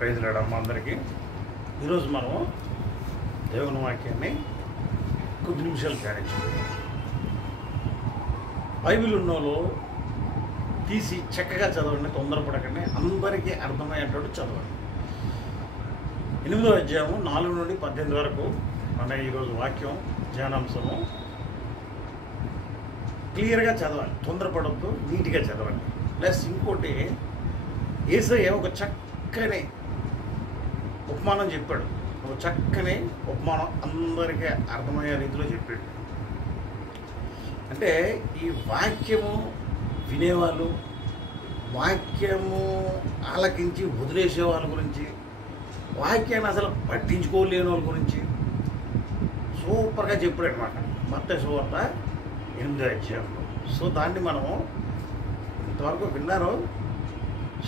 Praise రాడమ్మ అందరికీ. ఈరోజు మనం దేవుని వాక్యాన్ని కొద్ది నిమిషాలు ధ్యానించాం. బైబిల్ ఉన్నోళ్ళు తీసి చక్కగా చదవండి, తొందరపడకండి, అందరికీ అర్థమయ్యేటట్టు చదవండి. 8వ అధ్యాయము 4 నుండి 18 వరకు మన ఈరోజు వాక్యం ధ్యానాంశము. క్లియర్గా చదవాలి, తొందరపడద్దు, నీట్గా చదవండి. ప్లస్ ఇంకోటి, యేసయ్య ఒక చక్కని ఉపమానం చెప్పాడు. ఒక చక్కని ఉపమానం అందరికీ అర్థమయ్యే రీతిలో చెప్పాడు. అంటే ఈ వాక్యము వినేవాళ్ళు, వాక్యము ఆలకించి వదిలేసే వాళ్ళ గురించి, వాక్యాన్ని అసలు పట్టించుకోలేని వాళ్ళ గురించి సూపర్గా చెప్పాడు అనమాట మత్తయి సువార్త 8వ అధ్యాయంలో. సో దాన్ని మనము ఇంతవరకు విన్నారు.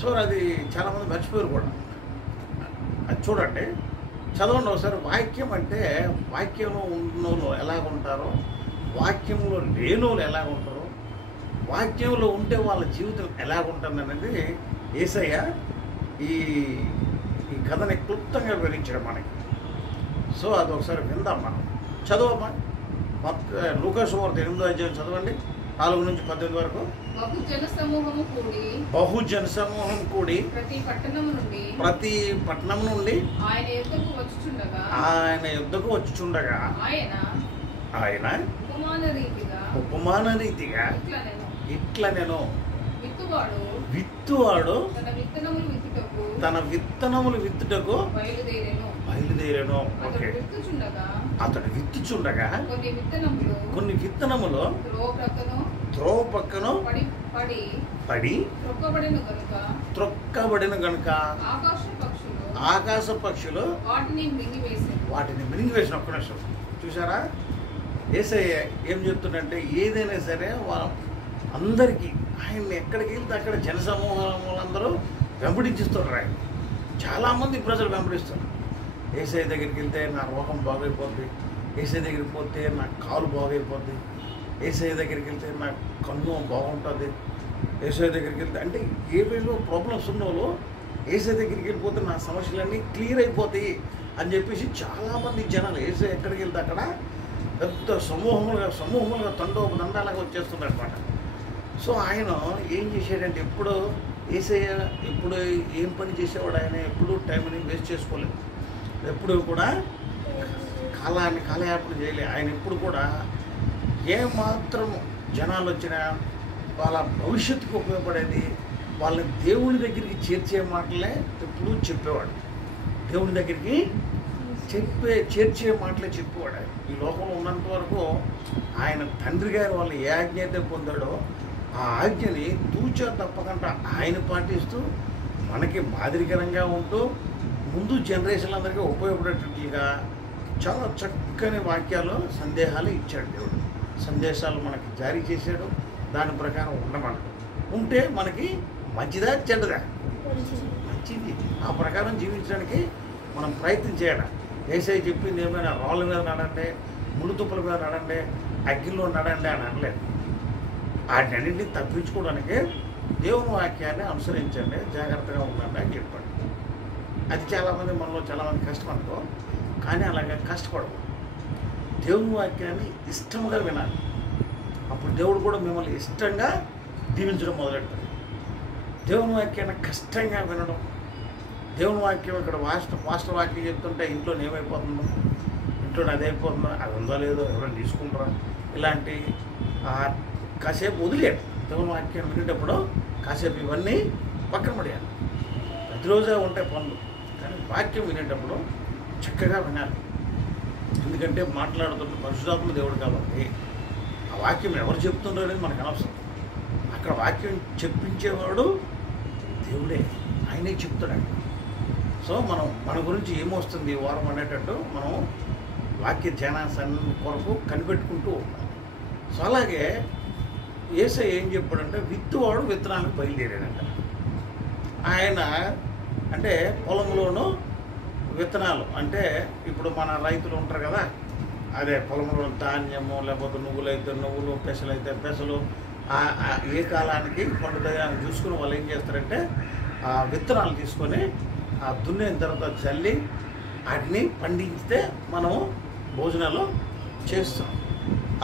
సో అది చాలామంది మర్చిపోయారు కూడా. అది చూడండి, చదవండి ఒకసారి. వాక్యం అంటే వాక్యంలో ఉన్నోళ్ళు ఎలాగుంటారో, వాక్యంలో లేనోళ్ళు ఎలాగుంటారో, వాక్యంలో ఉంటే వాళ్ళ జీవితం ఎలాగుంటుంది అనేది యేసయ్య ఈ కథని క్లుప్తంగా వివరించాడు మనకి. సో అది ఒకసారి విందాం మనం. చదవమ్మా. లూకా సువార్త 8వ అధ్యాయం చదవండి, 4 నుంచి 18 వరకు. బహుజన సమూహం కూడి ప్రతి పట్టణం నుండి ఆయన యుద్ధకు వచ్చుచుండగా ఆయన ఉపమాన రీతిగా ఇట్లా నేను విత్తువాడు తన విత్తనములు విత్తుటకు బయలుదేరాను. ఓకే. అతడు విత్తుచుండగా కొన్ని విత్తనములు త్రోవ పక్కన పడి త్రొక్కబడిన గనుక ఆకాశ పక్షులు వాటిని మింగివేసిన. ఒక్క నిమిషం చూసారా, యేసయ్య ఏం చెప్తుందంటే, ఏదైనా సరే అందరికీ ఆయన్ని ఎక్కడికి వెళ్తే అక్కడ జనసమూహాలందరూ వెంబడించిస్తున్నారు. ఆయన చాలామంది ప్రజలు వెంబడిస్తున్నారు. యేసయ్య దగ్గరికి వెళ్తే నా రోగం బాగైపోద్ది, యేసయ్య దగ్గరికి పోతే నా కాలు బాగైపోద్ది, యేసయ్య దగ్గరికి వెళ్తే నా కన్ను బాగుంటుంది, యేసయ్య దగ్గరికి వెళ్తే అంటే ఏవేలో ప్రాబ్లమ్స్ ఉన్నోళ్ళు యేసయ్య దగ్గరికి వెళ్ళిపోతే నా సమస్యలన్నీ క్లియర్ అయిపోతాయి అని చెప్పేసి చాలామంది జనాలు యేసయ్య ఎక్కడికి వెళ్తే అక్కడ పెద్ద సమూహములుగా దండాలుగా వచ్చేస్తున్నారు అనమాట. సో ఆయన ఏం చేశాడంటే, ఎప్పుడు యేసయ్య ఎప్పుడు ఏం పని చేసేవాడు, ఆయన ఎప్పుడు టైంని వేస్ట్ చేసుకోలేదు, ఎప్పుడు కూడా కాలయాపన చేయలేదు. ఆయన ఎప్పుడు కూడా ఏమాత్రం జనాలు వచ్చినా వాళ్ళ భవిష్యత్తుకు ఉపయోగపడేది, వాళ్ళని దేవుని దగ్గరికి చేర్చే మాటలే ఎప్పుడూ చెప్పేవాడు. దేవుని దగ్గరికి చేర్చే మాటలే చెప్పేవాడు. ఈ లోకంలో ఉన్నంత వరకు ఆయన తండ్రి గారు వాళ్ళు ఏ ఆజ్ఞ అయితే పొందాడో ఆ ఆజ్ఞని తూచా తప్పకుండా ఆయన పాటిస్తూ మనకి మాదిరికరంగా ఉంటూ ముందు జనరేషన్లందరికీ ఉపయోగపడేటట్లుగా చాలా చక్కని వాక్యాలు సందేహాలు ఇచ్చాడు దేవుడు. సందేశాలు మనకి జారీ చేశాడు. దాని ప్రకారం ఉండమన్నాడు. ఉంటే మనకి మంచిదా చెడ్డదా? మంచిది. ఆ ప్రకారం జీవించడానికి మనం ప్రయత్నం చేయాలి. యేసయ్య చెప్పింది ఏమైనా రాళ్ళ మీద నడండి, ముళ్ళుతుప్పల మీద నడండి, అగ్గిలో నడండి అని అనలేదు. వాటినన్నింటినీ తప్పించుకోవడానికి దేవుని వాక్యాన్ని అనుసరించండి, జాగ్రత్తగా ఉండండి అని చెప్పాడు. అది చాలామంది మనలో చాలామంది కష్టం అనుకో, కానీ అలాగే కష్టపడదు. దేవుని వాక్యాన్ని ఇష్టంగా వినాలి. అప్పుడు దేవుడు కూడా మిమ్మల్ని ఇష్టంగా దీవించడం మొదలెడతాడు. దేవుని వాక్యాన్ని కష్టంగా వినడం, దేవుని వాక్యం ఇక్కడ పాస్టర్ వాక్యం చెప్తుంటే ఇంట్లో ఏమైపోతుందో, ఇంట్లో అదైపోతుందో, అది ఉందో లేదో, ఎవరైనా తీసుకుంటారా, ఇలాంటి కాసేపు వదిలేడు. దేవుని వాక్యం వినేటప్పుడు కాసేపు ఇవన్నీ పక్కన పడేయాలి. ప్రతిరోజే ఉంటాయి పనులు, కానీ వాక్యం వినేటప్పుడు చక్కగా వినాలి. ఎందుకంటే మాట్లాడుతున్న పరిశుద్ధాత్మ దేవుడు కాబట్టి ఆ వాక్యం ఎవరు చెప్తుండ్రో అనేది మనకు అనవసరం. అక్కడ వాక్యం చెప్పించేవాడు దేవుడే, ఆయనే చెప్తాడు. సో మనం మన గురించి ఏమొస్తుంది వారం అనేటట్టు మనం వాక్య ధ్యానాన్ని కొరకు కనిపెట్టుకుంటూ ఉండాలి. సో అలాగే యేసయ్య ఏం చెప్పాడంటే, విత్తువాడు విత్తనాలకు బయలుదేరాడంట. ఆయన అంటే పొలంలోనూ విత్తనాలు అంటే ఇప్పుడు మన రైతులు ఉంటారు కదా, అదే పొలంలో ధాన్యము, లేకపోతే నువ్వులైతే నువ్వులు, పెసలైతే పెసలు, ఏ కాలానికి పండుతాయో అని చూసుకుని వాళ్ళు ఏం చేస్తారంటే విత్తనాలు తీసుకొని ఆ దున్నిన తర్వాత చల్లి వాటిని పండించితే మనము భోజనాలు చేస్తాం.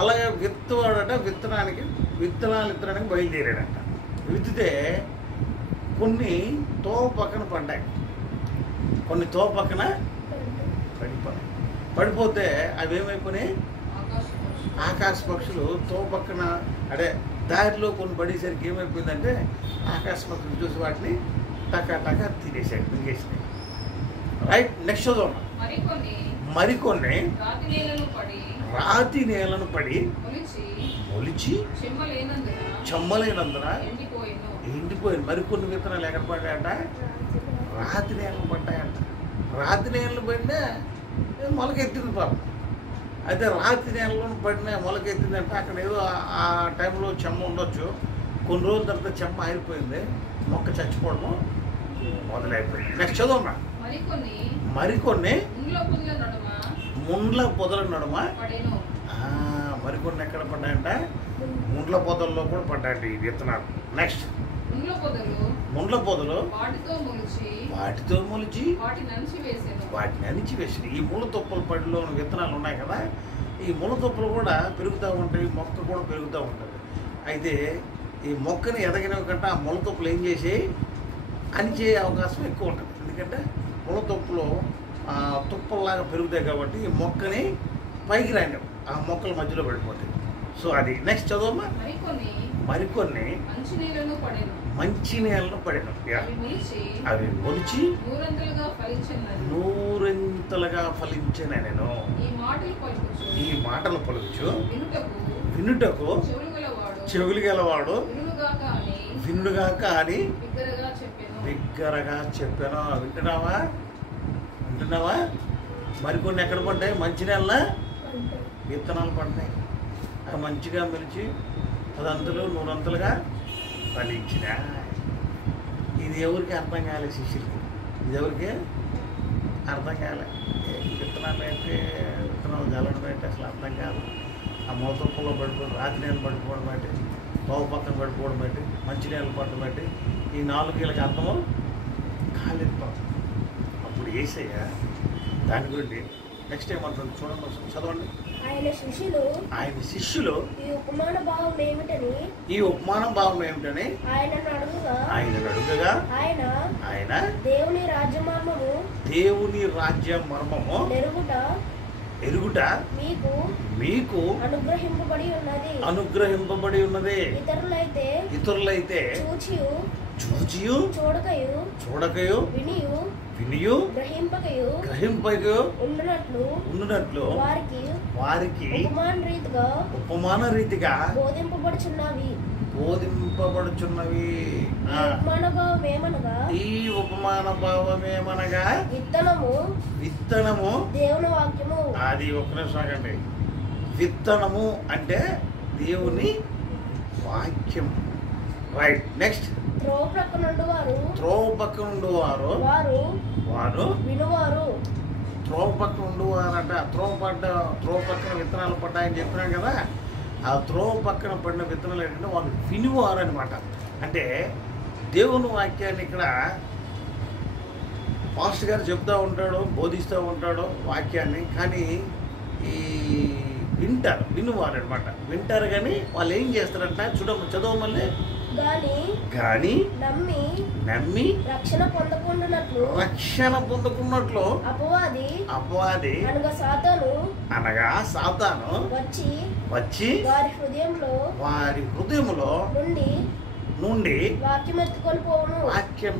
అలాగే విత్తవాడట విత్తనాలు విత్తడానికి బయలుదేరాడట. విత్తితే కొన్ని పక్కన పడ్డాయి, కొన్ని పక్కన పడిపోతే అవి ఏమైపోయినాయి, ఆకాశ పక్షులు పక్కన దారిలో కొన్ని పడేసరికి ఏమైపోయిందంటే ఆకాశ పక్షులు చూసి వాటిని టకా తినేసాయి, మింగేసినాయి. రైట్, నెక్స్ట్ చదువు. మరికొన్ని రాతి నేలను పడి మొలిచి చెమ్మలేనందున ఎండిపోయింది. మరికొన్ని విత్తనాలు ఎక్కడ పడ్డాయంట, రాతి నేలను పడ్డాయంట. రాతి నేలను పడినా మొలకెత్తింది పాపం. అయితే రాతి నేలలో పడిన మొలకెత్తిందంటే అక్కడ ఏదో ఆ టైంలో చెమ్మ ఉండొచ్చు. కొన్ని రోజుల తర్వాత చెమ్మ ఆరిపోయింది, మొక్క చచ్చిపోవడం మొదలైపోయింది. నెక్స్ట్ చదవమ్మా. మరికొన్ని ముండ్ల పొదల నడుమ మరికొన్ని ఎక్కడ పడ్డాయంట, ముండ్ల పొదల్లో కూడా పడ్డాయంట ఈ విత్తనాలు. నెక్స్ట్ ముండ్ల పొదలు వాటితో మొలిచి వాటిని అణిచివేసి. ఈ ముళ్ళ తుప్పల పడిలో విత్తనాలు ఉన్నాయి కదా, ఈ ముళ్ళ తుప్పలు కూడా పెరుగుతూ ఉంటాయి, మొక్క కూడా పెరుగుతూ ఉంటుంది. అయితే ఈ మొక్కని ఎదగినవి కంటే ఆ ముళ్ళ తుప్పలు ఏం చేసి అణిచే అవకాశం ఎక్కువ ఉంటుంది. ఎందుకంటే ముళ్ళ తుప్పలు తుప్పల్లాగా పెరుగుతాయి కాబట్టి ఈ మొక్కని పైకి రాండి, ఆ మొక్కల మధ్యలో పడిపోతాయి. సో అది. నెక్స్ట్ చదవమ్మా. మరికొన్ని మంచి నేలను పడిన అవి మొలిచి నూరంతలుగా ఫలించిన నేను ఈ మాటలు పలుకుచు వినుటకు చెవులు గలవాడు వినుడుగాక అని బిగ్గరగా చెప్పాను. వింటున్నావా? మరికొన్ని ఎక్కడ పడ్డాయి, మంచి నేల విత్తనాలు పడ్డాయి. అవి మంచిగా మెలిచి 10 100 ఫలించిన. ఇది ఎవరికి అర్థం కాలే శిష్యులకి, ఇది ఎవరికి అర్థం కాలే. విత్తనాలు అయితే విత్తనాలు జల్లడం అయితే అసలు అర్థం కాదు. ఆ మూతప్పుల్లో పడిపోవడం, రాతి నీళ్ళు పడిపోవడం బట్టి, పక్కన పడిపోవడం బట్టి, మంచి నీళ్ళు పడడం బట్టి ఈ 4 వీళ్ళకి అర్థము కాలేదు. అప్పుడు యేసయ్య దాని గురించి నెక్స్ట్ ఏమంటుంది చూడండి, చదవండి. ఆయన శిష్యులు ఈ ఉపమాన భావం ఏమిటని ఆయన అడుగగా ఆయన దేవుని రాజ్య మర్మము ఎరుగుట మీకు అనుగ్రహింపబడి ఉన్నది. ఇతరులైతే చూచియు చూడకయు వినియు గ్రహింపకయు ఉండునట్లు వారికి ఉపమాన రీతిగా బోధింపబడుచున్నవి. ఈ ఉపమాన భావమేమనగా విత్తనము దేవుని వాక్యము. అది ఒక్క నిమిషం ఆగండి. విత్తనము అంటే దేవుని వాక్యం. Right, next. త్రోవ పక్క నుండి వారు వినువారు. త్రోవ పక్క నుండి వారంట. త్రోవ పక్కన విత్తనాలు పడ్డాయని చెప్పినాం కదా. ఆ త్రోవ పక్కన పడిన విత్తనాలు ఏంటంటే వాళ్ళు వినువారు అనమాట. అంటే దేవుని వాక్యాన్ని ఇక్కడ పాస్టర్ గారు చెప్తూ ఉంటాడు, బోధిస్తూ ఉంటాడు వాక్యాన్ని. కానీ ఈ వినువారు అనమాట. వింటారు కానీ వాళ్ళు ఏం చేస్తారంట చదవమని గాని నమ్మి రక్షణ పొందుకున్నట్లు అపవాది అనగా సాతాను వచ్చి వారి హృదయంలో నుండి వాక్యం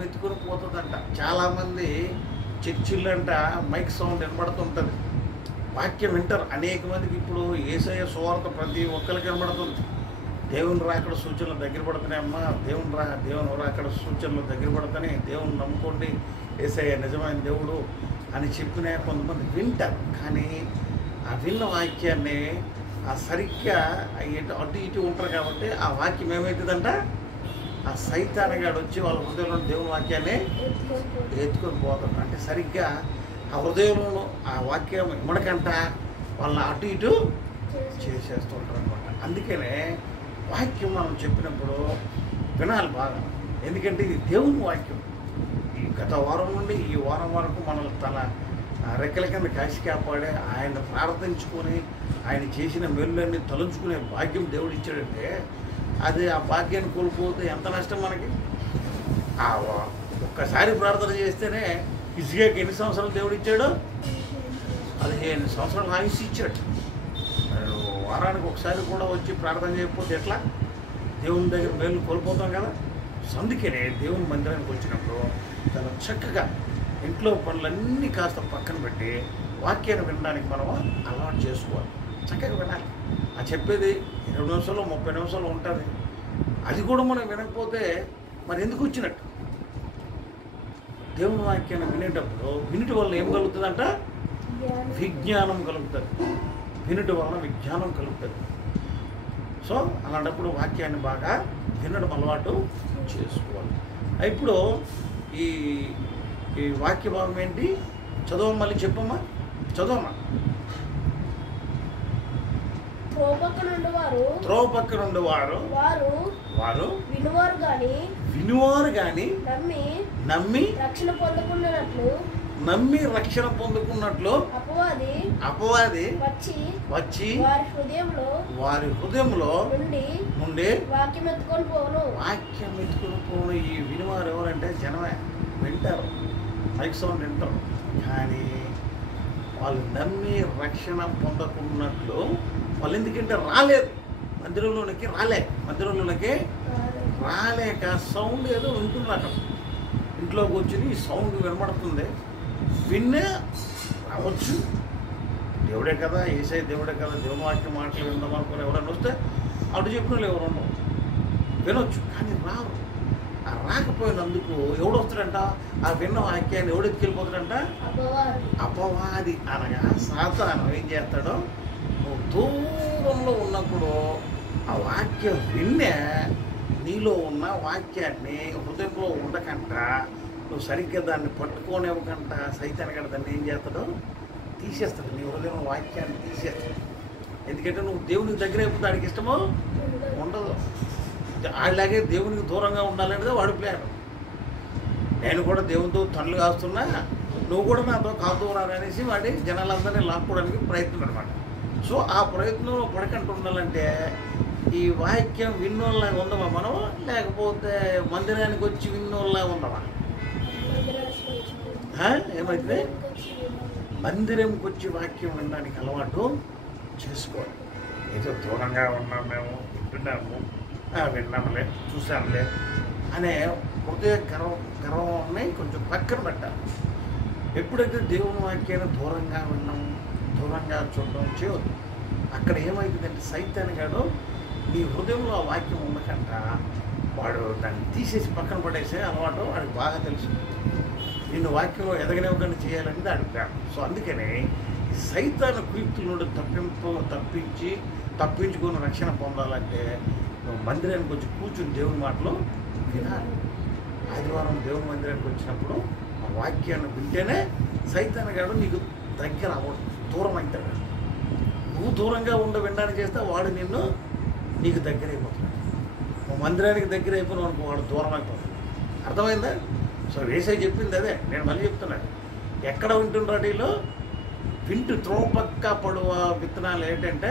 ఎత్తుకొని పోతుందంట. చాలా మంది చర్చిళ్ళంట మైక్ సౌండ్ వినబడుతుంటది, వాక్యం వింటారు. అనేక మందికి ఇప్పుడు యేసయ్య సువార్త ప్రతి ఒక్కరికి వినబడుతుంది. దేవుని రాకడ సూచనలు దగ్గర పడుతున్నాయమ్మా, దేవుని రాకడ సూచనలు దగ్గర పడుతున్నాయి, దేవుని నమ్ముకోండి, యేసయ్య నిజమైన దేవుడు అని చెప్పిన కొంతమంది వింటారు. కానీ ఆ విన్న వాక్యాన్ని ఆ సరిగ్గా అటు ఇటు ఉంటారు కాబట్టి ఆ వాక్యం ఏమవుతుందంట, ఆ సైతానగాడు వచ్చి వాళ్ళ హృదయంలో దేవుని వాక్యాన్ని ఎత్తుకొని పోతాడు. అంటే సరిగ్గా ఆ హృదయంలో ఆ వాక్యం ఇమ్మడకంట వాళ్ళని అటు ఇటు చేసేస్తుంటారు అనమాట. అందుకనే వాక్యం మనం చెప్పినప్పుడు వినాలి బాగా, ఎందుకంటే ఇది దేవుని వాక్యం. ఈ గత వారం నుండి ఈ వారం వరకు మనల్ని తన రెక్కల కింద కాసి కాపాడే ఆయన ప్రార్థించుకొని ఆయన చేసిన మేలులన్నీ తలంచుకునే భాగ్యం దేవుడు ఇచ్చాడంటే అది ఆ భాగ్యాన్ని కోల్పోతే ఎంత నష్టం మనకి. ఒక్కసారి ప్రార్థన చేస్తేనే హిజ్కియాకి ఎన్ని సంవత్సరాలు దేవుడు ఇచ్చాడు? 15 సంవత్సరాలు ఆయుష్ ఇచ్చాడు. వారానికి ఒకసారి కూడా వచ్చి ప్రార్థన చేయకపోతే ఎట్లా? దేవుని దగ్గర మేలు కోల్పోతాం కదా. అందుకనే దేవుని మందిరానికి వచ్చినప్పుడు తను చక్కగా ఇంట్లో పనులన్నీ కాస్త పక్కన పెట్టి వాక్యాన్ని వినడానికి మనం అలవాటు చేసుకోవాలి. చక్కగా వినాలి. ఆ చెప్పేది 20 నిమిషాలు 30 నిమిషాలు ఉంటుంది. అది కూడా మనం వినకపోతే మరి ఎందుకు వచ్చినట్టు? దేవుని వాక్యాన్ని వినేటప్పుడు వినుటి వల్ల ఏం కలుగుతుందంట? విజ్ఞానం కలుగుతుంది. వినుటి వలన విజ్ఞానం కలుగుతుంది. సో అలాంటప్పుడు వాక్యాన్ని బాగా వినడం అలవాటు చేసుకోవాలి. ఇప్పుడు ఈ ఈ వాక్య భాగం ఏంటి? చదవ, మళ్ళీ చెప్పమ్మా, చదవమ్మా. త్రోవ పక్క నుండి వారు వినువారు గాని నమ్మి రక్షణ పొందుకున్నట్లు అపవాది వచ్చి వారి హృదయంలో నుండి వాక్యం ఎత్తుకొని పోను. ఈ వినివారు ఎవరంటే జనమే, వింటారు, మైక్ సౌండ్ వింటారు, కానీ వాళ్ళు నమ్మి రక్షణ పొందకున్నట్లు వాళ్ళు ఎందుకంటే మందిరంలోనికి రాలేక సౌండ్ ఏదో వింటున్నారు. ఇంట్లోకి వచ్చి ఈ సౌండ్ వినబడుతుంది, విన్నే రావచ్చు. దేవుడే కదా, యేసయ్య దేవుడే కదా, దేవుని వాక్యం మాటలు విందాం అనుకుని ఎవరైనా వస్తే అటు చెప్పిన వాళ్ళు ఎవరన్నా వినొచ్చు, కానీ రారు. ఆ రాకపోయినందుకు ఎవడు వస్తాడంట? ఆ విన్న వాక్యాన్ని ఎవడు ఎత్తుకెళ్ళిపోతాడంట? అపవాది అనగా సాతాను ఏం చేస్తాడో, నువ్వు దూరంలో ఉన్నప్పుడు ఆ వాక్యం విన్నే నీలో ఉన్న వాక్యాన్ని హృదయంలో ఉండకంట, నువ్వు సరిగ్గా దాన్ని పట్టుకోనివ్వకంట సైతాన్ గడ దాన్ని ఏం చేస్తాడో తీసేస్తాడు. నీ హృదయం వాక్యాన్ని తీసేస్తాడు. ఎందుకంటే నువ్వు దేవునికి దగ్గర అయిపోతే వాడికి ఇష్టమో ఉండదు. అలాగే దేవునికి దూరంగా ఉండాలనేది వాడి ప్లాన్. నేను కూడా దేవునితో తన్నులు కాస్తున్నా, నువ్వు కూడా నాతో కాదురానేసి వాడి జనాలందరినీ లాక్కోవడానికి ప్రయత్నం అనమాట. సో ఆ ప్రయత్నంలో పడకంటూ ఉండాలంటే ఈ వాక్యం విన్నోళ్ళలాగా ఉందామా మనం, లేకపోతే మందిరానికి వచ్చి విన్నోళ్ళలాగా ఉందామా? ఏమైతే మందిరంకి వచ్చి వాక్యం వినడానికి అలవాటు చేసుకోవాలి. ఏదో దూరంగా ఉన్నాం, మేము వింటున్నాము, విన్నాములే, చూసాములే అనే హృదయ గర్వాన్ని కొంచెం పక్కన పెట్టాలి. ఎప్పుడైతే దేవుని వాక్యాన్ని దూరంగా విన్నాము, దూరంగా చూడడం చేయవద్దు. అక్కడ ఏమవుతుందంటే సైతాన్ గాడు నీ హృదయంలో ఆ వాక్యం ఉండకంట వాడు దాన్ని తీసేసి పక్కన పడేసే అలవాటు వాడికి బాగా తెలుసు. నిన్ను వాక్యంలో ఎదగనివ్వకుండా చేయాలనేది వాడి ప్లాన్. సో అందుకనే ఈ సైతాను కుయుక్తుల నుండి తప్పించుకొని రక్షణ పొందాలంటే నువ్వు మందిరానికి వచ్చి కూర్చుని దేవుని మాటలు వినాలి. ఆదివారం దేవుని మందిరానికి వచ్చినప్పుడు ఆ వాక్యాన్ని వింటేనే సైతాన్ గాడు నీకు దగ్గర అవ్వడు, దూరం అవుతాడు. నువ్వు దూరంగా వినడానికి చేస్తే వాడు నీకు దగ్గర అయిపోతున్నాడు. నువ్వు మందిరానికి దగ్గర అయిపోయినావు అనుకో, వాడు దూరం అయిపోతాడు. అర్థమైందా? సో యేసయ్య చెప్పింది అదే, నేను మళ్ళీ చెప్తున్నాను. ఎక్కడ వింటుండ్రాటిలో త్రోపక్క పడువ విత్తనాలు ఏంటంటే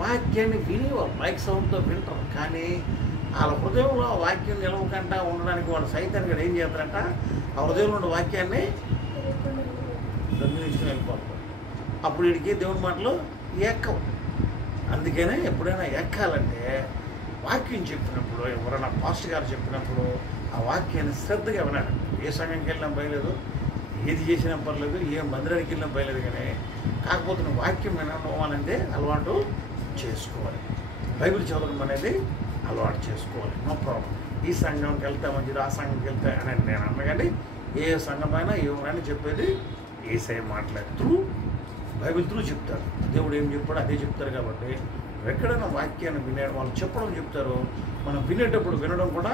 వాక్యాన్ని వినేవారు, మైక్ సౌండ్తో వింటారు, కానీ వాళ్ళ హృదయంలో ఆ వాక్యం నిలవకుండా ఉండడానికి వాళ్ళు సైతాన్ కూడా ఏం చేస్తారంట, ఆ హృదయంలో ఉన్న వాక్యాన్ని దొంగిలించుకుని వెళ్ళిపోతారు. అప్పుడు వీడికి దేవుని మాటలు ఎక్కవు. అందుకనే ఎప్పుడైనా ఎక్కాలంటే వాక్యం చెప్పినప్పుడు, ఎవరైనా పాస్టర్ గారు చెప్పినప్పుడు ఆ వాక్యాన్ని శ్రద్ధగా వినాలి. ఏ సంఘంకి వెళ్ళినా భయలేదు, ఏది చేసినా పర్లేదు, ఏ మందిరానికి వెళ్ళినా భయలేదు, కానీ కాకపోతే నువ్వు వాక్యం వినవాలంటే అలవాటు చేసుకోవాలి. బైబిల్ చదవడం అనేది అలవాటు చేసుకోవాలి. No problem. ఈ సంఘంకి వెళ్తే మంచిది, ఆ సంఘంకి వెళ్తే అని నేను అన్నగాని ఏ సంఘమైనా ఎవరైనా చెప్పేది యేసయ్య మాట్లాడుతూ బైబిల్ త్రూ చెప్తారు. దేవుడు ఏం చెప్పాడో అదే చెప్తారు. కాబట్టి ఎక్కడైనా వాక్యాన్ని వాళ్ళు చెప్పడం చెప్తారో మనం వినేటప్పుడు వినడం కూడా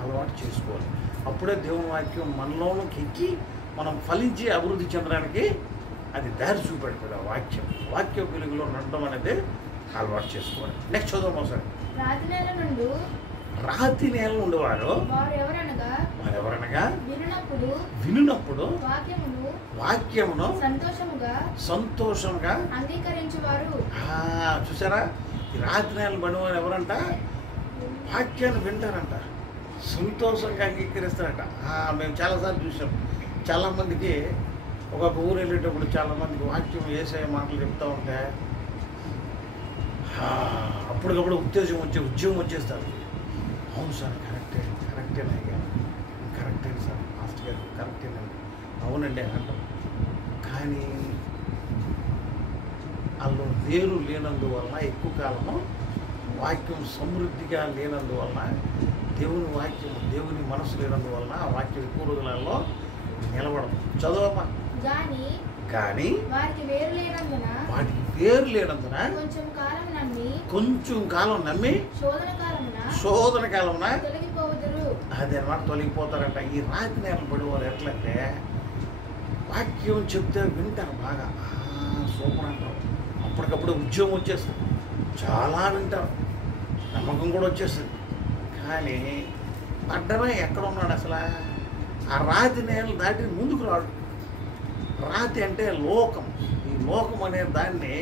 అలవాటు చేసుకోవాలి. అప్పుడే దేవుని వాక్యం మనలోకి ఎక్కి మనం ఫలించి అభివృద్ధి చెందడానికి అది దారి చూపెడుతుంది. ఆ వాక్యం వెలుగులో నడడం అనేది అలవాటు చేసుకోవాలి. నెక్స్ట్ చదువు ఒకసారి. రాతి నేల నుండి వారు ఎవరనగా వినునప్పుడు వాక్యమును సంతోషముగా అంగీకరించువారు. చూసారా, ఈ రాత్రి నెలలు పడిన ఎవరంట? వాక్యాన్ని వింటారంట, సంతోషంగా అంగీకరిస్తారంట. మేము చాలాసార్లు చూసాం. చాలామందికి ఒక్కొక్క ఊరు వెళ్ళేటప్పుడు చాలామందికి వాక్యం యేసయ్య మాటలు చెప్తూ ఉంటే అప్పటికప్పుడు ఉద్యోగం వచ్చేస్తారు. అవును సార్, కరెక్టేనా సార్, మాస్టర్ గారు కరెక్టేనండి, అవునండి అని అంటాం. కానీ వాళ్ళు వేరు లేనందువల్ల ఎక్కువ కాలము వాక్యం సమృద్ధిగా లేనందువల్ల దేవుని మనసు లేనందువల్ల ఆ వాక్యం ఎక్కువ రోజులలో నిలబడదు. చదవమ్మా. కానీ వాటికి వేరు లేనందున కొంచెం కాలం నమ్మి శోధన కాలమున అదే అన్నమాట తొలగిపోతారంట. ఈ రాత్రి నేలను పడేవారు ఎట్లంటే వాక్యం చెప్తే వింటారు, బాగా సూపర్ అంటారు. అప్పటికప్పుడు ఉద్యోగం వచ్చేస్తుంది, చాలా వింటారు, నమ్మకం కూడా వచ్చేస్తుంది. కానీ పడ్డమే ఎక్కడ ఉన్నాడు అసలు? ఆ రాతి నేలను దాటి ముందుకు రాడు. రాతి అంటే లోకం. ఈ లోకం అనే దాన్ని,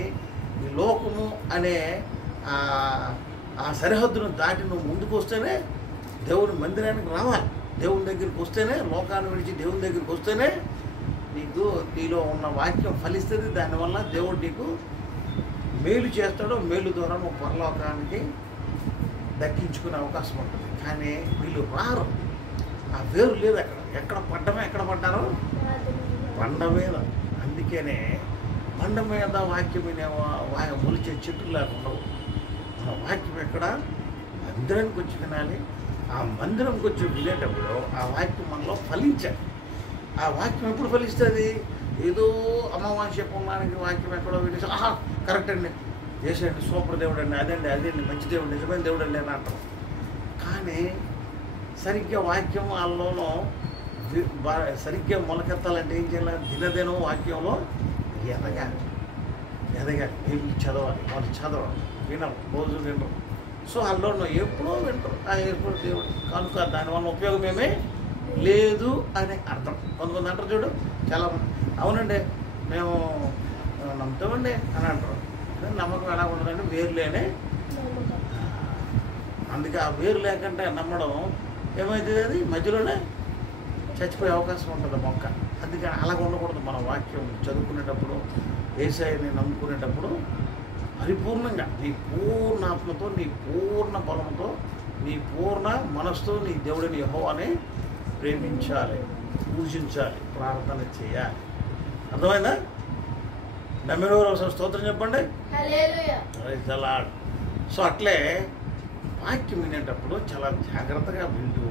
ఈ లోకము అనే ఆ సరిహద్దును దాటి నువ్వు ముందుకు వస్తేనే దేవుని మందిరానికి రావాలి. దేవుని దగ్గరికి వస్తేనే, లోకాన్ని విడిచి దేవుని దగ్గరికి వస్తేనే నీలో ఉన్న వాక్యం ఫలిస్తుంది. దానివల్ల దేవుడు నీకు మేలు చేస్తాడో, మేలు ద్వారా నువ్వు పరలోకానికి దక్కించుకునే అవకాశం ఉంటుంది. కానీ వీళ్ళు రారు, ఆ వేరు లేదు. ఎక్కడ పడ్డారో బండ మీద. అందుకనే బండ మీద వాక్యం మొలిచే చెట్లు లేకుండా మన వాక్యం ఎక్కడ? మందిరానికి వచ్చి వినాలి. ఆ మందిరంకి వచ్చి వినేటప్పుడు ఆ వాక్యం మనలో ఫలించాలి. ఆ వాక్యం ఎప్పుడు ఫలిస్తుంది? ఏదో అమావాస్య పుణ్యానికి వాక్యం ఎక్కడో వినేసి కరెక్ట్ అండి, చేసేయండి, సూపర్ దేవుడు అండి, అదేండి మంచి దేవుడు, నిజమైన దేవుడు అండి అని అంటాం. కానీ సరిగ్గా వాక్యం వాళ్ళలో సరిగ్గా మొలకెత్తాలంటే ఏం చేయాలి? దినదినం వాక్యంలో ఎదగాలి. ఏమి చదవాలి, వాళ్ళు చదవాలి, వినరు, రోజు వినరు. సో వాళ్ళలో ఎప్పుడో వింటారు, ఎప్పుడు దేవుడు కనుక దానివల్ల ఉపయోగం ఏమీ లేదు అని అర్థం. కొంతమంది అంటారు చూడు, చాలామంది అవునండి మేము నమ్ముతామండి అని అంటారు. నమ్మకం ఎలా ఉండదంటే వేరు లేని. అందుకే ఆ వేరు లేకుండా నమ్మడం ఏమవుతుంది? అది మధ్యలోనే చచ్చిపోయే అవకాశం ఉంటుంది మొక్క. అందుకని అలా ఉండకూడదు. మన వాక్యం చదువుకునేటప్పుడు, యేసయ్యని నమ్ముకునేటప్పుడు పరిపూర్ణంగా నీ పూర్ణ ఆత్మతో, నీ పూర్ణ బలంతో, నీ పూర్ణ మనసుతో నీ దేవుడిని యెహోవాని ప్రేమించాలి, పూజించాలి, ప్రార్థన చేయాలి. అర్థమైందా? నమ్మినవారు ఒకసారి స్తోత్రం చెప్పండి. సో అట్లే వాక్యం వినేటప్పుడు చాలా జాగ్రత్తగా వింటూ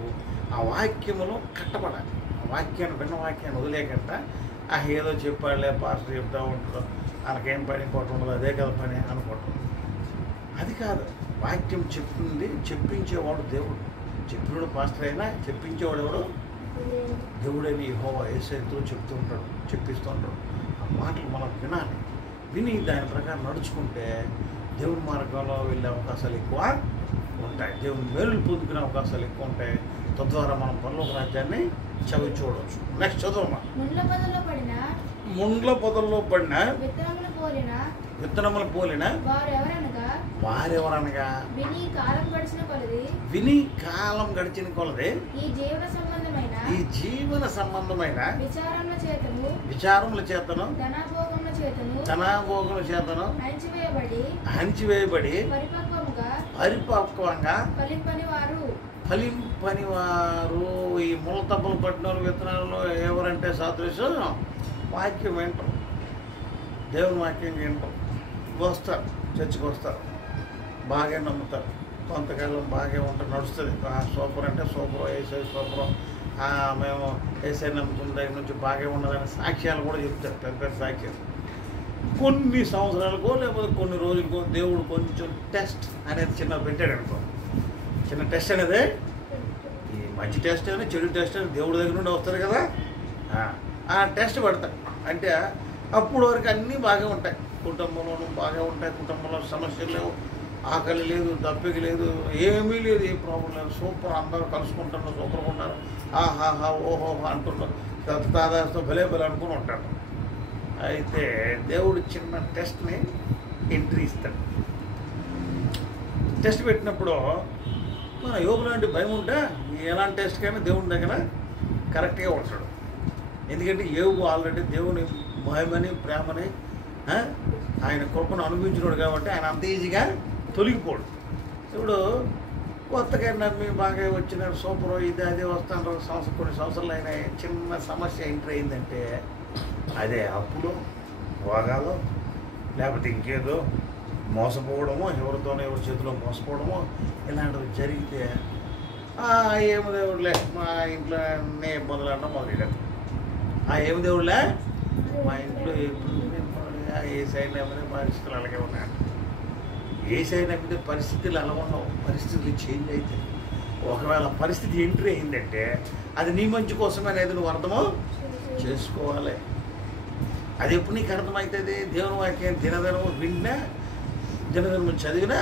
ఆ వాక్యములో కట్టబడాలి. ఆ వాక్యాన్ని విన్న వాక్యాన్ని వదిలేకుండా ఏదో చెప్పాడులే పాస్టర్ చెప్తా ఉంటాడు, మనకేం పని ఇంకోటి ఉండదు, అదే కదా పని అనుకోవటం. అది కాదు. వాక్యం చెప్పించేవాడు దేవుడు. చెప్పినోడు పాస్టర్ అయినా చెప్పించేవాడు ఎవడు? దేవుడైన యెహోవా యేసయ్యతో చెప్పిస్తూ ఉంటాడు. ఆ మాటలు మనం వినాలి. విని దాని ప్రకారం నడుచుకుంటే దేవుని మార్గంలో వెళ్ళే అవకాశాలు ఎక్కువ ఉంటాయి. దేవుని మేలులు పొందుకునే అవకాశాలు ఎక్కువ ఉంటాయి. తద్వారా మనం పరలోక రాజ్యాన్ని చవి చూడవచ్చు. నెక్స్ట్ చదువు. ముండ్ల పొదల్లో పడిన విత్తనములు పోలిన వారెవరనగా విని కాలం గడిచిన కొలది ఈ జీవన సంబంధమైన విచారముల చేతను ధనాభోగముల చేతను హంచివేయబడి పరిపక్వంగా ఫలింపని వారు. ఈ ముళ్ళతబ్బలు పట్టిన విత్తనాలు ఎవరంటే సాదృశ్యం వాక్యం వింటారు, దేవుని వాక్యం వింటారు, వస్తారు, చర్చికి వస్తారు, బాగా నమ్ముతారు, కొంతకాలం బాగా ఉంటారు, నడుస్తుంది. సూపర్ అంటే సూపర్, యేసయ్య సూపర్, మేము యేసయ్య నమ్ముకున్న దగ్గర నుంచి బాగా ఉన్నదని సాక్ష్యాలు కూడా చెప్తారు, పెద్ద సాక్ష్యాలు. కొన్ని సంవత్సరాలకో లేకపోతే కొన్ని రోజులకో దేవుడు కొంచెం టెస్ట్ అనేది పెట్టాడు అనుకో. చిన్న టెస్ట్ అనేది, ఈ మంచి టెస్ట్ అని చెడు టెస్ట్ అని దేవుడి దగ్గర నుండి వస్తుంది కదా. ఆ టెస్ట్ పెడతాడు. అంటే అప్పుడు వరకు అన్నీ బాగా ఉంటాయి, కుటుంబంలోనూ బాగా ఉంటాయి, కుటుంబంలో సమస్యలు లేవు, ఆకలి లేదు, దప్పిక లేదు, ఏమీ లేదు, ఏ ప్రాబ్లం లేదు, సూపర్, అందరూ కలుసుకుంటున్నారు, సూపర్గా ఉంటారు, ఆహాహా ఓహో అంటున్నారు, తాదాస్తో భలే భలే అనుకుని ఉంటాడు. అయితే దేవుడు చిన్న టెస్ట్ని ఎంట్రీ ఇస్తాడు. టెస్ట్ పెట్టినప్పుడు మన యోగు లాంటి భయం ఉంటే ఎలాంటి టెస్ట్కైనా దేవుని దగ్గర కరెక్ట్గా ఉంటాడు. ఎందుకంటే యోగు ఆల్రెడీ దేవుని భయమని ప్రేమని ఆయన కృపను అనుభవించినాడు కాబట్టి ఆయన అంత ఈజీగా తొలగిపోడు. ఇప్పుడు కొత్తగా నమ్మి బాగా వచ్చిన సూపర్ ఇది అదే వస్తాను కొన్ని సంవత్సరాలు అయినా చిన్న సమస్య ఎంటర్ అయిందంటే అదే అప్పులు, భోగాలు, లేకపోతే ఇంకేదో మోసపోవడమో, ఎవరితోనో ఎవరి చేతిలో మోసపోవడమో ఇలాంటివి జరిగితే ఏమి దేవుడులే మా ఇంట్లో అన్నీ ఇబ్బందులు అనడం మొదలెట్టారు. ఏమి దేవుడులే మా ఇంట్లో ఏ సైడ్ నమ్మితే పరిస్థితులు అలాగే ఉన్నాయంట. ఏ సైడ్ నమ్మితే పరిస్థితులు అలా ఉండవు, పరిస్థితులు చేంజ్ అవుతాయి. ఒకవేళ పరిస్థితి ఎంట్రీ అయిందంటే అది నీ మంచి కోసమే అనేది నువ్వు అర్థమో చేసుకోవాలి. అది ఎప్పుడు నీకు అర్థమవుతుంది? దేవుని వాక్యం దినదినం విన్నా, దినదినం చదివినా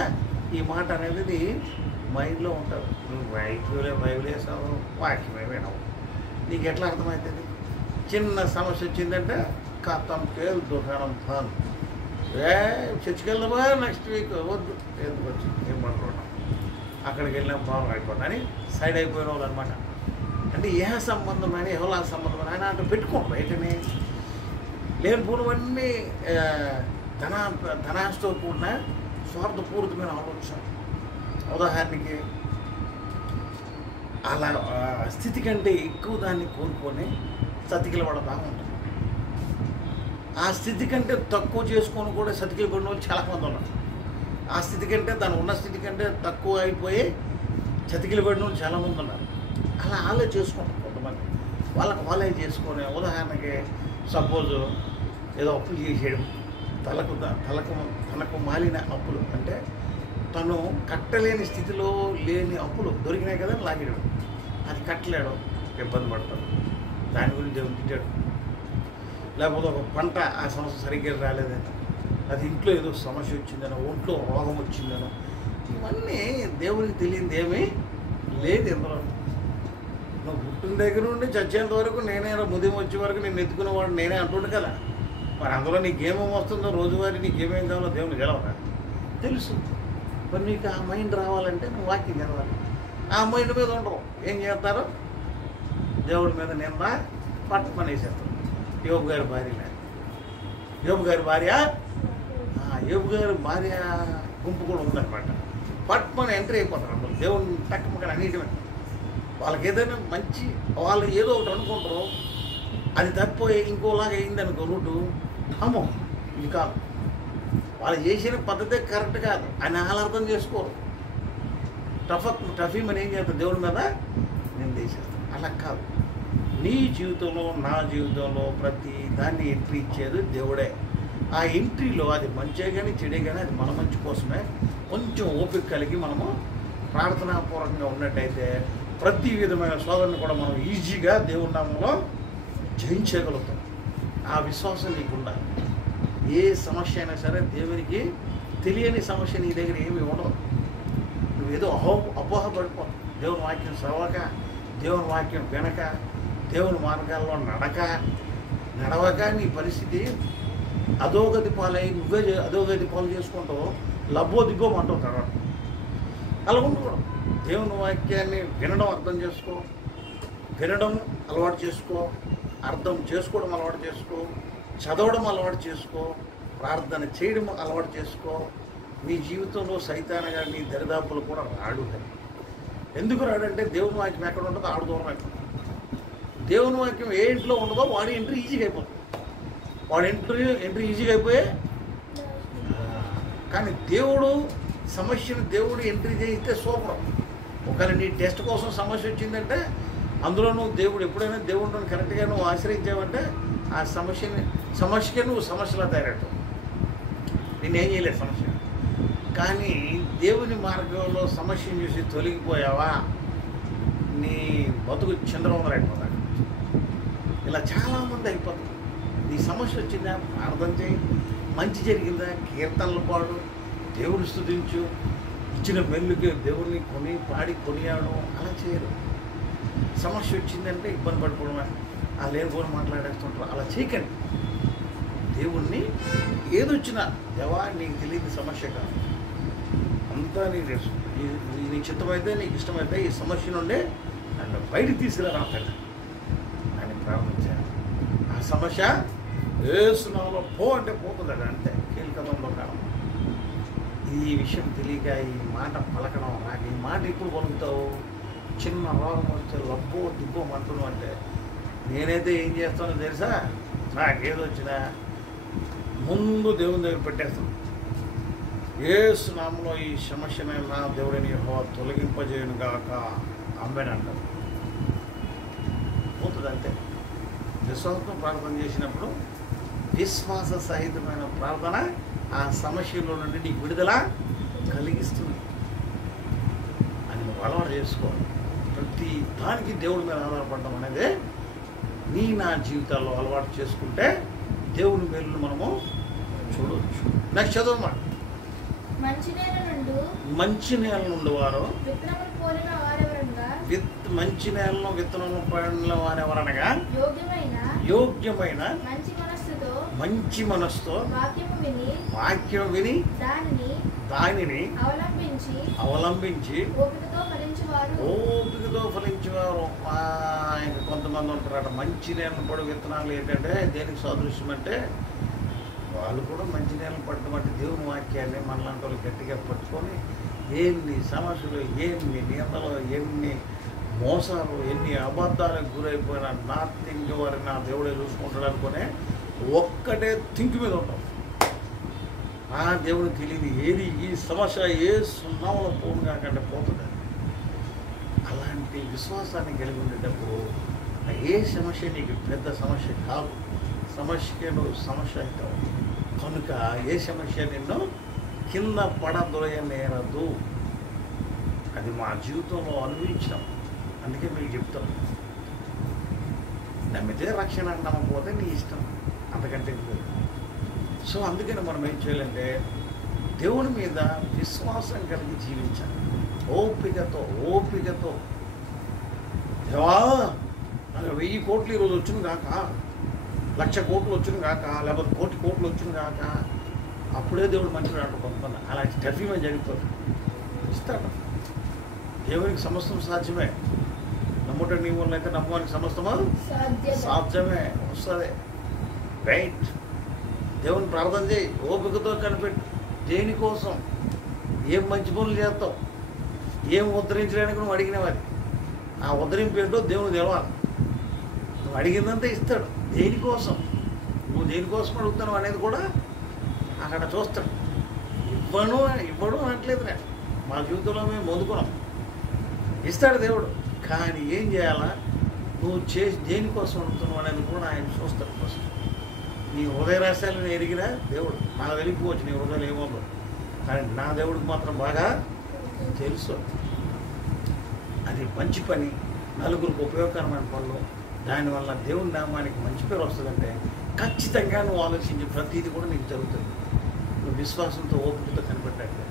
ఈ మాట అనేది మైండ్లో ఉంటుంది. నువ్వు బైబిల్ వేసావు, వాక్యమే వినవు, నీకు ఎట్లా అర్థమవుతుంది? చిన్న సమస్య వచ్చిందంటే కథం కేలు దుకాణం తాను చర్చికి వెళ్దామా నెక్స్ట్ వీక్ వద్దు, ఎందుకు వచ్చి ఏం పనుకుంటాం, అక్కడికి వెళ్ళినా ప్రాబ్లం అయిపోయిందని సైడ్ అయిపోయిన వాళ్ళు అనమాట. అంటే ఏ సంబంధమైన ఎవరి సంబంధమైన ఆయన అంటే పెట్టుకోండి బయటని లేనిపోవన్నీ ధనాశతో కూడిన స్వార్థపూరితమైన ఆలోచన. ఉదాహరణకి అలా స్థితి కంటే ఎక్కువ దాన్ని కోరుకొని సతికిల పడతా ఉంటుంది. ఆ స్థితి కంటే తక్కువ చేసుకొని కూడా సతికిల పడిన వాళ్ళు చాలామంది ఉన్నారు. ఆ స్థితి కంటే దాని ఉన్న స్థితి కంటే తక్కువ అయిపోయి చతికిల పడిన వాళ్ళు చాలామంది ఉన్నారు. అలా వాళ్ళే చేసుకుంటారు కొంతమంది, వాళ్ళే చేసుకొని. ఉదాహరణకి సపోజ్ ఏదో అప్పులు చేసేయడం, తనకు మాలిన అప్పులు అంటే తను కట్టలేని స్థితిలో లేని అప్పులు దొరికినాయి కదా లాగేయడం, అది కట్టలేడు, ఇబ్బంది పడతాడు, దాని గురించి దేవుని తిట్టాడు. లేకపోతే ఒక పంట ఆ సంవత్సరం సరిగ్గా రాలేదని, అది ఇంట్లో ఏదో సమస్య వచ్చిందనో, ఒంట్లో రోగం వచ్చిందనో, ఇవన్నీ దేవునికి తెలియదు ఏమీ లేదు ఇందులో. నువ్వు పుట్టిన దగ్గర నుండి చచ్చేంత వరకు నేనే, ఉదయం వచ్చే వరకు నేను ఎత్తుకునేవాడు నేనే అంటుండే కదా. మరి అందులో నీకేమేమి వస్తుందో రోజువారీ నీకేమేం కావాలో దేవుని గెలవరా తెలుసు. మరి నీకు ఆ మైండ్ రావాలంటే నువ్వు వాక్యం చదవాలి. ఆ మైండ్ మీద ఉండవు, ఏం చేస్తారు? దేవుడి మీద నిన్న పట్టుకొని వేసేస్తారు. యోబు గారి భార్య యోబు గారి భార్య గుంపు కూడా ఉందన్నమాట. పట్టుకొని ఎంట్రీ అయిపోతారు అందులో, దేవుడిని టక్కుమని అన్నిటిమే. వాళ్ళకి ఏదైనా మంచి వాళ్ళు ఏదో ఒకటి అనుకుంటారు, అది తప్పిపోయి ఇంకోలాగా అయిందనుకో రూటు, అమ్మో ఇది కాదు, వాళ్ళు చేసిన పద్ధతే కరెక్ట్ కాదు అని వాళ్ళు అర్థం చేసుకోరు. టఫీమని ఏం చేస్తారు? దేవుడి మీద నేను తీసేస్తాను. అలా కాదు. నీ జీవితంలో నా జీవితంలో ప్రతి దాన్ని ఎంట్రీ ఇచ్చేది దేవుడే. ఆ ఎంట్రీలో అది మంచే కానీ చెడే కానీ అది మన మంచి కోసమే. కొంచెం ఓపిక కలిగి మనము ప్రార్థనాపూర్వకంగా ఉన్నట్టయితే ప్రతి విధమైన శోధనను కూడా మనం ఈజీగా దేవుని నామంలో జయించగలుగుతాం. ఆ విశ్వాసం నీకు ఉండాలి. ఏ సమస్య అయినా సరే దేవునికి తెలియని సమస్య నీ దగ్గర ఏమీ ఉండదు. నువ్వేదో అపోహపడిపో. దేవుని వాక్యం చదవక, దేవుని వాక్యం వినక, దేవుని మార్గాల్లో నడవక నీ పరిస్థితి అధోగతి పాలై నువ్వే అధోగతి పాలు చేసుకుంటావు, లబ్బో దిగ్గోమంటావు తర్వాత. అలా ఉండకూడదు. దేవుని వాక్యాన్ని వినడం అర్థం చేసుకో, వినడం అలవాటు చేసుకో, అర్థం చేసుకోవడం అలవాటు చేసుకో, చదవడం అలవాటు చేసుకో, ప్రార్థన చేయడం అలవాటు చేసుకో. నీ జీవితంలో సైతానగా నీ దరిదాపులు కూడా రాడు. ఎందుకు రాడంటే దేవుని వాక్యం ఎక్కడ ఉంటుందో ఆడు దూరం అయిపోతుంది. దేవుని వాక్యం ఏ ఇంట్లో ఉండదో వాడి ఎంట్రీ ఈజీగా అయిపోతుంది. వాడి ఎంట్రీ ఈజీగా అయిపోయే. కానీ దేవుడు సమస్యను దేవుడు ఎంట్రీ చేయిస్తే సూపర్. ఒకవేళ నీ టెస్ట్ కోసం సమస్య వచ్చిందంటే అందులో నువ్వు దేవుడు ఎప్పుడైనా దేవుడిని కరెక్ట్గా నువ్వు ఆశ్రయించావంటే ఆ సమస్యకే నువ్వు సమస్యలా తయారవుతావు. నేనేం చేయలేదు సమస్య. కానీ దేవుని మార్గంలో సమస్యను చూసి తొలగిపోయావా నీ బతుకు చంద్రవందలు అయిపోతాడు. ఇలా చాలామంది అయిపోతారు. నీ సమస్య వచ్చిందా ప్రార్థన చేయి, మంచి జరిగిందా కీర్తనలు పాడు, దేవుని స్తుతించు, ఇచ్చిన మెల్లుకి దేవుడిని పాడి కొనియాడడం అలా చేయరు. సమస్య వచ్చిందంటే ఇబ్బంది పడిపోవడమే, ఆ లేనిపోని మాట్లాడేస్తుంటారు. అలా చేయకండి. దేవుణ్ణి ఏదొచ్చినా, దేవా నీకు తెలియని సమస్య కాదు, అంతా నీ చిత్తమైతే నీకు ఇష్టమైతే ఈ సమస్య నుండే నన్ను బయటికి తీసుకురా తండ్రి అని ప్రార్థించాను. ఆ సమస్య ఏసునామములో పో అంటే పోతుందట, అంతే. కీలకతంలో కాలం ఈ విషయం తెలియక ఈ మాట పలకడం, నాకు ఈ మాట ఎప్పుడు పలుకుతావు, చిన్న రోగం వస్తే లబ్బో దిబ్బో మంటున్నావు అంటే నేనైతే ఏం చేస్తానో తెలుసా, నాకేదో వచ్చినా ముందు దేవుని దగ్గర పెట్టేస్తాను. యేసు నామములో ఈ సమస్యను నా దేవుడిని యెహోవా తొలగింపజేయును గాక, ఆమేన్ అంటారు. పోతుంది అంతే. విశ్వాసంతో ప్రార్థన చేసినప్పుడు విశ్వాస సహితమైన ప్రార్థన ఆ సమస్యలో నుండి నీకు విడుదల కలిగిస్తుంది అని నువ్వు అలవాటు చేసుకోవాలి. ప్రతి దానికి దేవుడి మీద ఆధారపడడం అనేది నా జీవితాల్లో అలవాటు చేసుకుంటే దేవుని మేలును మనము చూడవచ్చు. నెక్స్ట్ చదవమ్మా. మంచి నేల నుండి వారు మంచి నేలను విత్తనము పోలిన వారెవరనగా యోగ్యమైన మంచి మనస్సుతో వాక్యం విని దానిని అవలంబించి ఓపికతో ఫలించేవారు. ఇంకా కొంతమంది ఉంటారట, మంచి నేలను పడు విత్తనాలు ఏంటంటే దేనికి సాదృశ్యం అంటే వాళ్ళు కూడా మంచి నేలను పడటం అంటే దేవుని వాక్యాన్ని మనలాంటి వాళ్ళు గట్టిగా పట్టుకొని ఎన్ని సమస్యలు, ఎన్ని నిందలు, ఎన్ని మోసాలు, ఎన్ని అబద్ధాలకు గురైపోయినా నా థింక్ వారిని నా దేవుడే చూసుకుంటాడు అనుకునే ఒక్కటే థింక్ మీద ఉంటాం. ఆ దేవుడికి తెలియదు ఏది ఈ సమస్య ఏ సున్నామలో పోను కాకంటే పోతుంది. అలాంటి విశ్వాసాన్ని కలిగి ఉండేటప్పుడు ఏ సమస్య నీకు పెద్ద సమస్య కాదు, సమస్యకే నువ్వు సమస్య అవుతావు. కనుక ఏ సమస్య నిన్ను కింద పడదొరయనేరదు. అది మా జీవితంలో అనుభవించాం. అందుకే మీకు చెప్తాను, నమ్మితే రక్షణ, నమ్మకపోతే నీ ఇష్టం, అంతకంటే లేదు. సో అందుకని మనం ఏం చేయాలంటే దేవుని మీద విశ్వాసం కలిగి జీవించాలి. ఓపికతో దేవా నాకు 1000 కోట్లు ఈరోజు వచ్చిన కాక, 1,00,000 కోట్లు వచ్చిన కాక, లేకపోతే 1,000,000 కోట్లు వచ్చిన కాక, అప్పుడే దేవుడు మంచిగా అంటూ కొంతమంది అలా స్టఫీమే జరిగిపోతుంది. ఇస్తాడు. దేవునికి సమస్తం సాధ్యమే. నమ్ముట నీ వల్ల అయితే నమ్మడానికి సమస్తమా సాధ్యమే, వస్తుంది. రైట్. దేవుని ప్రార్థన చేయి, ఓపికతో కనిపెట్టు. దేనికోసం, ఏం మంచి పనులు చేస్తావు, ఏం ఉద్ధరించడానికి నువ్వు అడిగినవాది. ఆ ఉద్ధరింపు ఏంటో దేవుడు తెలవాలి. నువ్వు అడిగిందంతా ఇస్తాడు. దేనికోసం, నువ్వు దేనికోసం అడుగుతావు అనేది కూడా అక్కడ చూస్తాడు. ఇవ్వడు అనట్లేదు. నేను మా జీవితంలో మేము పొందుకున్నాం, ఇస్తాడు దేవుడు. కానీ ఏం చేయాలా, నువ్వు చేసి దేనికోసం అడుగుతున్నావు అనేది కూడా ఆయన చూస్తాడు. ఫస్ట్ నీ హృదయ రహస్యాలను ఎరిగినా దేవుడు, నాకు వెళ్ళిపోవచ్చు నీ హృదయాలు ఏమో, కానీ నా దేవుడికి మాత్రం బాగా తెలుసు. అది మంచి పని, నలుగురికి ఉపయోగకరమైన పనులు, దానివల్ల దేవుని నామానికి మంచి పేరు వస్తుందంటే ఖచ్చితంగా నువ్వు ఆలోచించే ప్రతిదీ కూడా నీకు జరుగుతుంది. నువ్వు విశ్వాసంతో ఓపికతో కనిపెట్టాలి.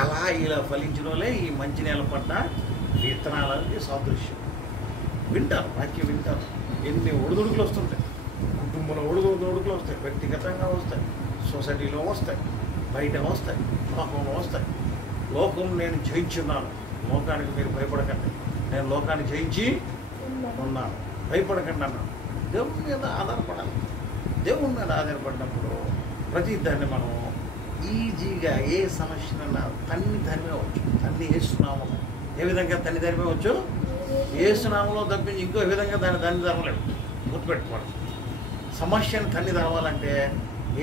అలా ఇలా ఫలించిన వాళ్ళే ఈ మంచి నేల పడ్డ విత్తనాలకి సాదృశ్యం. వింటారు, వాక్యం వింటారు. ఎన్ని ఒడిదుడుకులు వస్తుంటాయి, కుటుంబంలో ఒడిదుడుకులు వస్తాయి, వ్యక్తిగతంగా వస్తాయి, సొసైటీలో వస్తాయి, బయట వస్తాయి, లోకంలో వస్తాయి. లోకం నేను జయించున్నాను, లోకానికి మీరు భయపడకండి, నేను లోకాన్ని జయించి ఉన్నాను, భయపడకండి అన్నాను. దేవుని మీద ఆధారపడాలి. దేవుని మీద ఆధారపడినప్పుడు ప్రతి దాన్ని మనం ఈజీగా ఏ సమస్యనన్నా తన్ని తరిమేవచ్చు. తన్ని ఏసునామం ఏ విధంగా తన్ని తరిమేవచ్చు, ఏసునామంలో తప్పించి ఇంకో విధంగా దాన్ని తరమలేడు. గుర్తుపెట్టుకోవాలి. సమస్యను తన్ని తరవాలంటే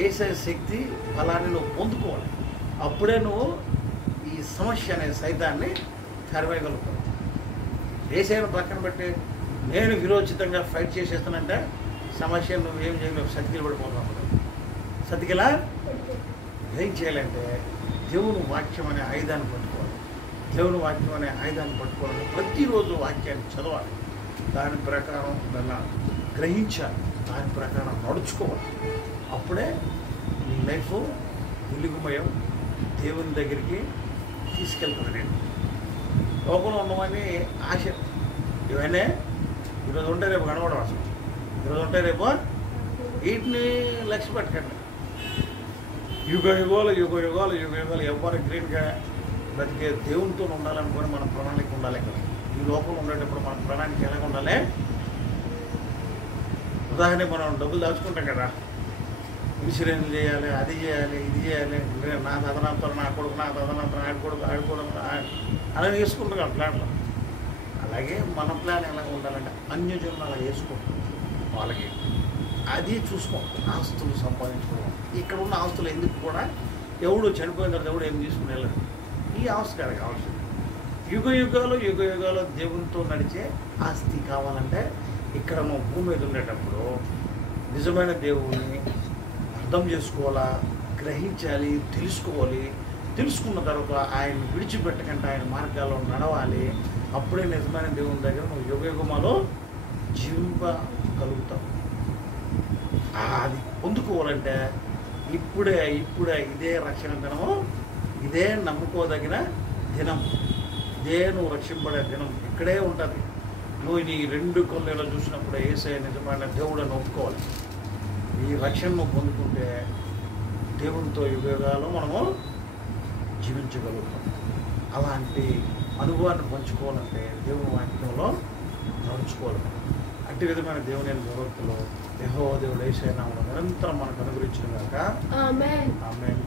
ఏసే శక్తి ఫలాన్ని నువ్వు పొందుకోవాలి. అప్పుడే నువ్వు ఈ సమస్య అనే సైతాన్ని తరివేయగలుగుతావు. ఏసైనా పక్కన పెట్టి నేను విరోచితంగా ఫైట్ చేసేస్తానంటే సమస్య నువ్వేం చేయలేవు, సతికిలు పడిపోతావు. సతికిలా ఏం చేయాలంటే దేవుని వాక్యం అనే ఆయుధాన్ని పట్టుకోవాలి. దేవుని వాక్యం అనే ఆయుధాన్ని పట్టుకోవాలి. ప్రతిరోజు వాక్యాన్ని చదవాలి, దాని ప్రకారం దాన్ని గ్రహించాలి, దాని ప్రకారం నడుచుకోవాలి. అప్పుడే నీ లైఫ్ వెలుగుమయం, దేవుని దగ్గరికి తీసుకెళ్తుంది. నేను లోకంలో ఉన్నవన్నీ ఆశ, ఇవన్నీ ఈరోజు ఉంటే రేపు కనబడవు. అసలు ఈరోజు ఉంటే రేపు వీటిని లక్ష్య పెట్టకండి. యుగ యుగాలు ఎవరు గ్రీన్గా బ్రతికే దేవునితో ఉండాలనుకుని మన ప్రణాళిక ఉండాలి. ఇక్కడ ఈ లోకంలో ఉండేటప్పుడు మన ప్రణాళిక ఎలాగ ఉండాలి? ఉదాహరణ మనం డబ్బులు దాచుకుంటాం కదా, ఇన్సూరెన్స్ చేయాలి, అది చేయాలి, ఇది చేయాలి, నా తదనంతరం నా కొడుకు, నా తదనంతరం ఆడుకోవడం అలా వేసుకుంటాం కదా ప్లాన్లో. అలాగే మన ప్లాన్ ఎలా ఉండాలంటే అన్యజనులు అలా వేసుకుంటాం. వాళ్ళకి అది చూసుకోం, ఆస్తులు సంపాదించుకోవడం. ఇక్కడ ఉన్న ఆస్తులు ఎందుకు కూడా ఎవడు చనిపోయిన తర్వాత ఎవడు ఏం తీసుకుని వెళ్ళదు. ఈ ఆస్తి కాదు కావాల్సింది. యుగ యుగాలు దేవునితో నడిచే ఆస్తి కావాలంటే ఇక్కడ నువ్వు భూమి మీద ఉండేటప్పుడు నిజమైన దేవుని అర్థం చేసుకోవాలా, గ్రహించాలి, తెలుసుకోవాలి. తెలుసుకున్న తర్వాత ఆయన విడిచిపెట్టకుండా ఆయన మార్గాల్లో నడవాలి. అప్పుడే నిజమైన దేవుని దగ్గర నువ్వు యుగయుగమాలో జీవింపగలుగుతావు. అది పొందుకోవాలంటే ఇప్పుడే ఇదే రక్షణ దినము, ఇదే నమ్ముకోదగిన దినం, ఇదే నువ్వు రక్షింపడే దినం ఇక్కడే ఉంటుంది. నువ్వు నీ 2 కళ్ళలో చూసినప్పుడు యేసయ్య నిజమైన దేవుడు అని ఒప్పుకోవాలి. ఈ రక్షణ నువ్వు పొందుకుంటే దేవునితో యుగాలు మనము జీవించగలుగుతాం. అలాంటి అనుభవాన్ని పంచుకోవాలంటే దేవుని వాక్యంలో నడుచుకోవాలి. అట్టి విధమైన దేవుని భగవత్తులో యెహోవా దేవుడు యేసయ్య నామములో నిరంతరం మనకు అనుగ్రహించును గాక. ఆమేన్.